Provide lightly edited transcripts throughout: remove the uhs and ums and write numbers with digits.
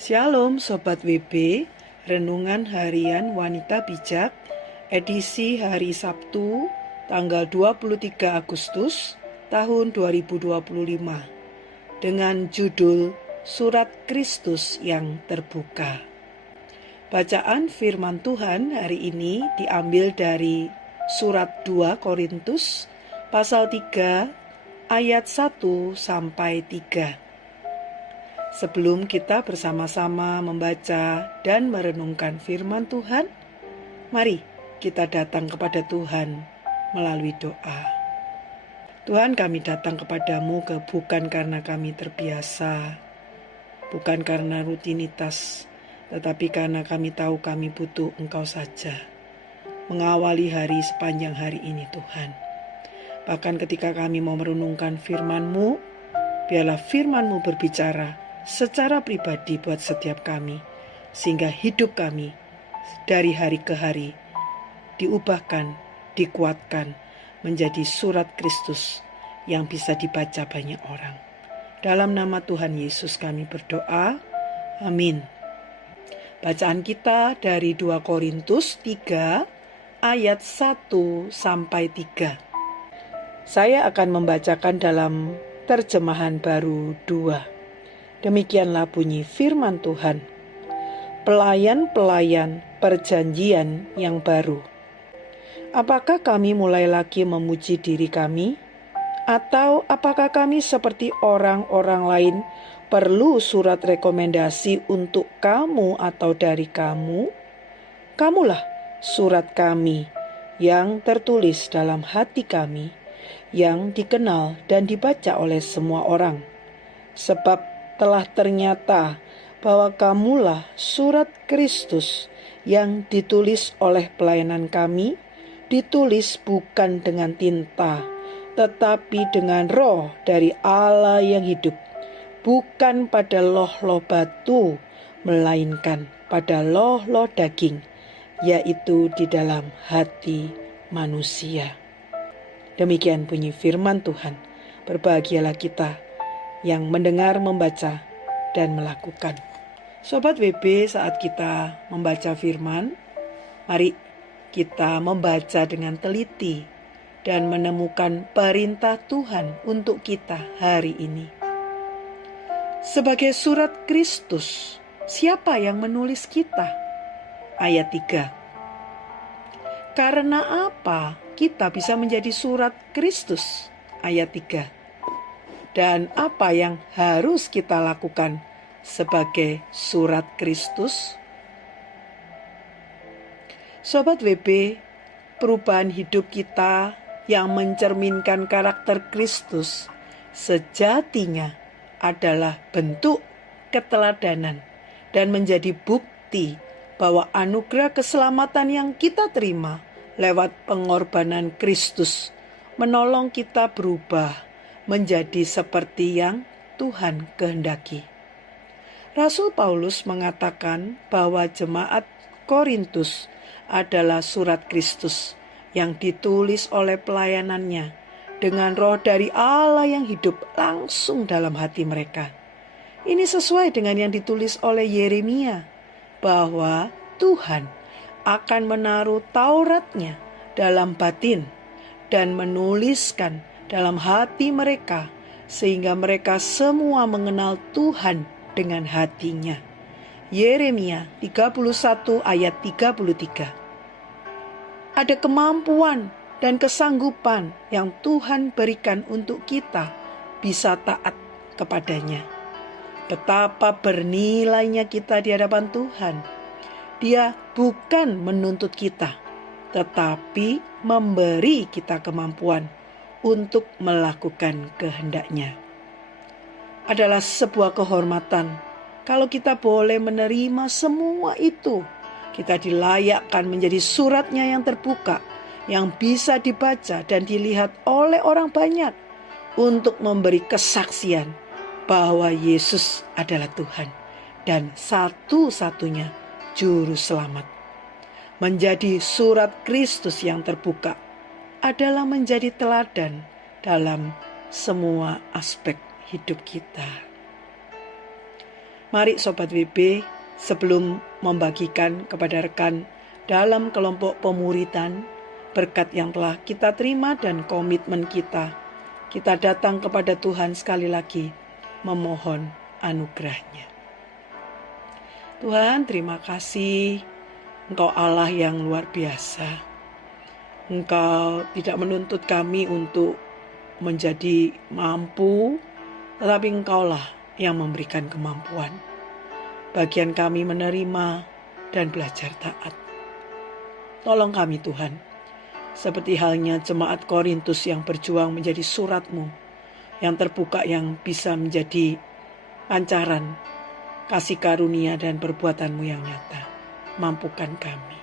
Shalom Sobat WB, Renungan Harian Wanita Bijak, edisi hari Sabtu, tanggal 23 Agustus tahun 2025, dengan judul Surat Kristus yang Terbuka. Bacaan firman Tuhan hari ini diambil dari surat 2 Korintus, pasal 3, ayat 1 sampai 3. Sebelum kita bersama-sama membaca dan merenungkan firman Tuhan, mari kita datang kepada Tuhan melalui doa. Tuhan, kami datang kepadamu bukan karena kami terbiasa, bukan karena rutinitas, tetapi karena kami tahu kami butuh Engkau saja. Mengawali hari sepanjang hari ini Tuhan. Bahkan ketika kami mau merenungkan firman-Mu, biarlah firman-Mu berbicara secara pribadi buat setiap kami, sehingga hidup kami dari hari ke hari diubahkan, dikuatkan menjadi surat Kristus yang bisa dibaca banyak orang. Dalam nama Tuhan Yesus kami berdoa, amin. Bacaan kita dari 2 Korintus 3 ayat 1 sampai 3. Saya akan membacakan dalam terjemahan baru 2. Demikianlah bunyi firman Tuhan. Pelayan-pelayan perjanjian yang baru. Apakah kami mulai lagi memuji diri kami? Atau apakah kami seperti orang-orang lain perlu surat rekomendasi untuk kamu atau dari kamu? Kamulah surat kami yang tertulis dalam hati kami, yang dikenal dan dibaca oleh semua orang. Sebab telah ternyata bahwa kamulah surat Kristus yang ditulis oleh pelayanan kami, ditulis bukan dengan tinta, tetapi dengan roh dari Allah yang hidup, bukan pada loh-loh batu, melainkan pada loh-loh daging, yaitu di dalam hati manusia. Demikian bunyi firman Tuhan. Berbahagialah kita yang mendengar, membaca, dan melakukan. Sobat WB, saat kita membaca firman, mari kita membaca dengan teliti dan menemukan perintah Tuhan untuk kita hari ini. Sebagai surat Kristus, siapa yang menulis kita? Ayat 3. Karena apa kita bisa menjadi surat Kristus? Ayat 3. Dan apa yang harus kita lakukan sebagai surat Kristus? Sobat WB, perubahan hidup kita yang mencerminkan karakter Kristus sejatinya adalah bentuk keteladanan dan menjadi bukti bahwa anugerah keselamatan yang kita terima lewat pengorbanan Kristus menolong kita berubah menjadi seperti yang Tuhan kehendaki. Rasul Paulus mengatakan bahwa jemaat Korintus adalah surat Kristus yang ditulis oleh pelayanannya dengan roh dari Allah yang hidup langsung dalam hati mereka. Ini sesuai dengan yang ditulis oleh Yeremia, bahwa Tuhan akan menaruh Tauratnya dalam batin dan menuliskan dalam hati mereka, sehingga mereka semua mengenal Tuhan dengan hatinya. Yeremia 31 ayat 33. Ada kemampuan dan kesanggupan yang Tuhan berikan untuk kita bisa taat kepadanya. Betapa bernilainya kita di hadapan Tuhan. Dia bukan menuntut kita, tetapi memberi kita kemampuan untuk melakukan kehendak-Nya. Adalah sebuah kehormatan kalau kita boleh menerima semua itu. Kita dilayakkan menjadi surat-Nya yang terbuka, yang bisa dibaca dan dilihat oleh orang banyak, untuk memberi kesaksian bahwa Yesus adalah Tuhan dan satu-satunya juru selamat. Menjadi surat Kristus yang terbuka adalah menjadi teladan dalam semua aspek hidup kita. Mari Sobat WB, sebelum membagikan kepada rekan dalam kelompok pemuritan, berkat yang telah kita terima dan komitmen kita datang kepada Tuhan sekali lagi memohon anugerah-Nya. Tuhan, terima kasih, Engkau Allah yang luar biasa. Engkau tidak menuntut kami untuk menjadi mampu, tetapi Engkaulah yang memberikan kemampuan. Bagian kami menerima dan belajar taat. Tolong kami Tuhan, seperti halnya jemaat Korintus yang berjuang menjadi surat-Mu, yang terbuka, yang bisa menjadi pancaran kasih karunia dan perbuatan-Mu yang nyata. Mampukan kami.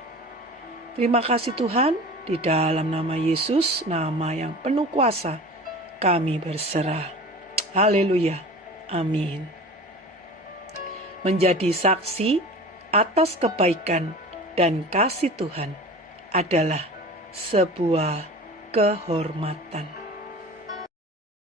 Terima kasih Tuhan, di dalam nama Yesus, nama yang penuh kuasa, kami berserah. Haleluya. Amin. Menjadi saksi atas kebaikan dan kasih Tuhan adalah sebuah kehormatan.